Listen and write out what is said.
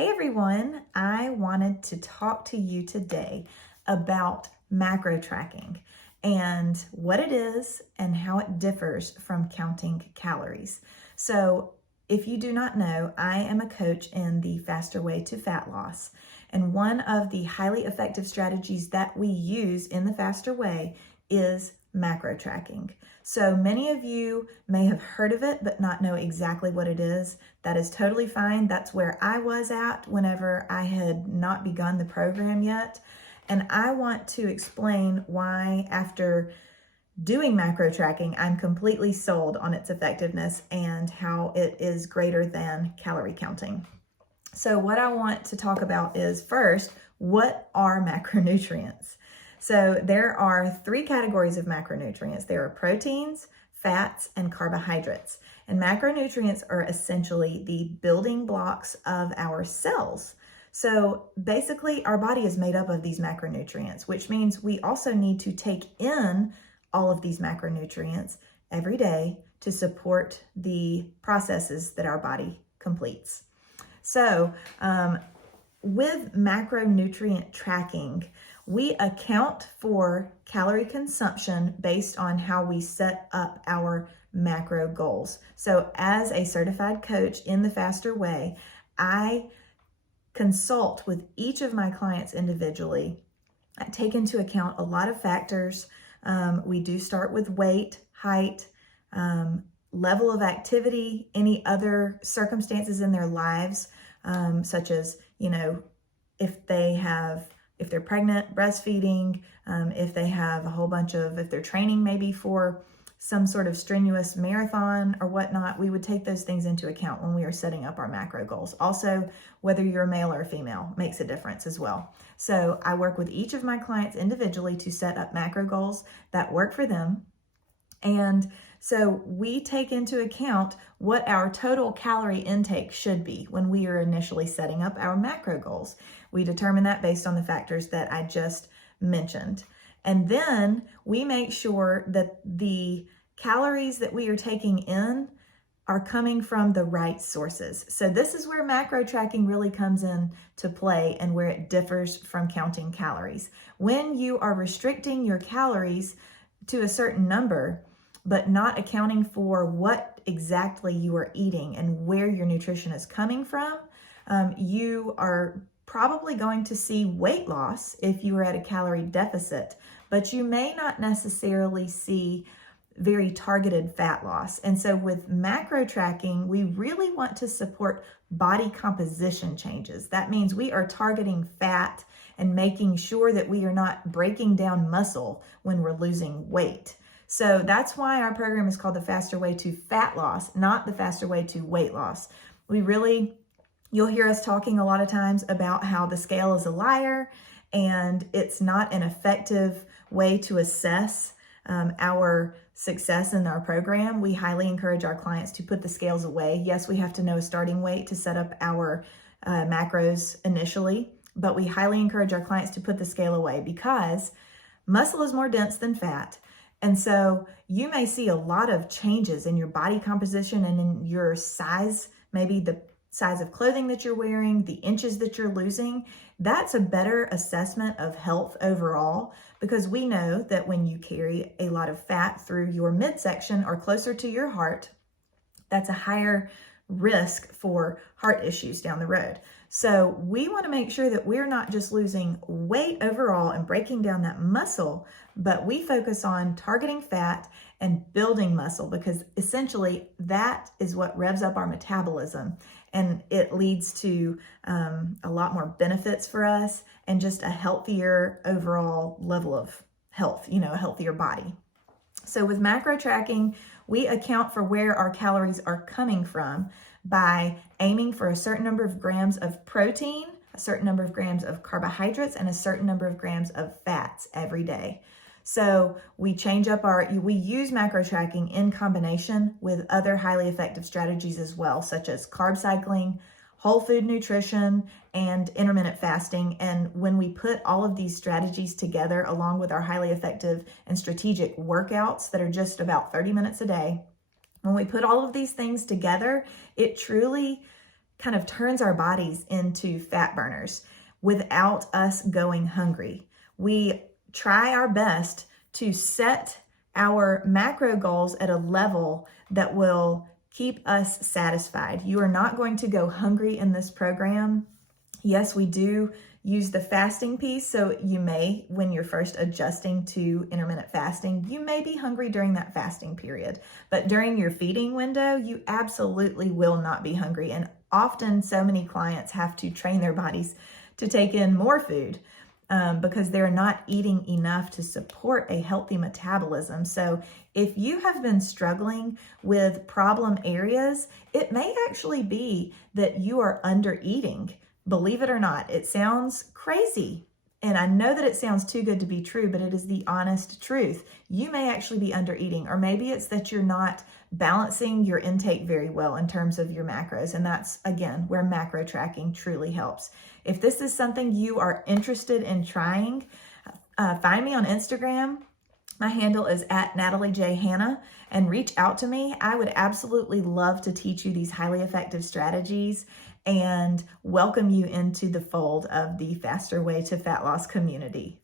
Hey everyone, I wanted to talk to you today about macro tracking and what it is and how it differs from counting calories. So, if you do not know, I am a coach in the Faster Way to Fat Loss. And one of the highly effective strategies that we use in the Faster Way is macro tracking. So many of you may have heard of it, but not know exactly what it is. That is totally fine. That's where I was at whenever I had not begun the program yet. And I want to explain why, after doing macro tracking, I'm completely sold on its effectiveness and how it is greater than calorie counting. So what I want to talk about is, first, what are macronutrients? So there are three categories of macronutrients. There are proteins, fats, and carbohydrates. And macronutrients are essentially the building blocks of our cells. So basically, our body is made up of these macronutrients, which means we also need to take in all of these macronutrients every day to support the processes that our body completes. So with macronutrient tracking, we account for calorie consumption based on how we set up our macro goals. So as a certified coach in the Faster Way, I consult with each of my clients individually. I take into account a lot of factors. We do start with weight, height, level of activity, any other circumstances in their lives, such as, if they're pregnant, breastfeeding, if they have a whole bunch of, if they're training maybe for some sort of strenuous marathon or whatnot, we would take those things into account when we are setting up our macro goals. Also, whether you're a male or a female makes a difference as well. So I work with each of my clients individually to set up macro goals that work for them. And so we take into account what our total calorie intake should be when we are initially setting up our macro goals. We determine that based on the factors that I just mentioned. And then we make sure that the calories that we are taking in are coming from the right sources. So this is where macro tracking really comes in to play and where it differs from counting calories. When you are restricting your calories to a certain number, but not accounting for what exactly you are eating and where your nutrition is coming from, you are probably going to see weight loss if you are at a calorie deficit, but you may not necessarily see very targeted fat loss. And so with macro tracking, we really want to support body composition changes. That means we are targeting fat and making sure that we are not breaking down muscle when we're losing weight. So that's why our program is called the Faster Way to Fat Loss, not the Faster Way to Weight Loss. You'll hear us talking a lot of times about how the scale is a liar and it's not an effective way to assess our success in our program. We highly encourage our clients to put the scales away. Yes, we have to know a starting weight to set up our macros initially, but we highly encourage our clients to put the scale away because muscle is more dense than fat. And so you may see a lot of changes in your body composition and in your size, maybe the size of clothing that you're wearing, the inches that you're losing. That's a better assessment of health overall, because we know that when you carry a lot of fat through your midsection or closer to your heart, that's a higher risk for heart issues down the road. So we want to make sure that we're not just losing weight overall and breaking down that muscle, but we focus on targeting fat and building muscle, because essentially that is what revs up our metabolism, and it leads to a lot more benefits for us and just a healthier overall level of health, a healthier body. So with macro tracking, we account for where our calories are coming from by aiming for a certain number of grams of protein, a certain number of grams of carbohydrates, and a certain number of grams of fats every day. So we use macro tracking in combination with other highly effective strategies as well, such as carb cycling, whole food nutrition, and intermittent fasting. And when we put all of these strategies together, along with our highly effective and strategic workouts that are just about 30 minutes a day, when we put all of these things together, it truly kind of turns our bodies into fat burners without us going hungry. We try our best to set our macro goals at a level that will keep us satisfied. You are not going to go hungry in this program. Yes, we do use the fasting piece. So you may, when you're first adjusting to intermittent fasting, you may be hungry during that fasting period. But during your feeding window, you absolutely will not be hungry. And often so many clients have to train their bodies to take in more food because they're not eating enough to support a healthy metabolism. So if you have been struggling with problem areas, it may actually be that you are under eating. Believe it or not, it sounds crazy. And I know that it sounds too good to be true, but it is the honest truth. You may actually be under eating, or maybe it's that you're not balancing your intake very well in terms of your macros. And that's, again, where macro tracking truly helps. If this is something you are interested in trying, find me on Instagram. My handle is @NatalieJHannah, and reach out to me. I would absolutely love to teach you these highly effective strategies and welcome you into the fold of the Faster Way to Fat Loss community.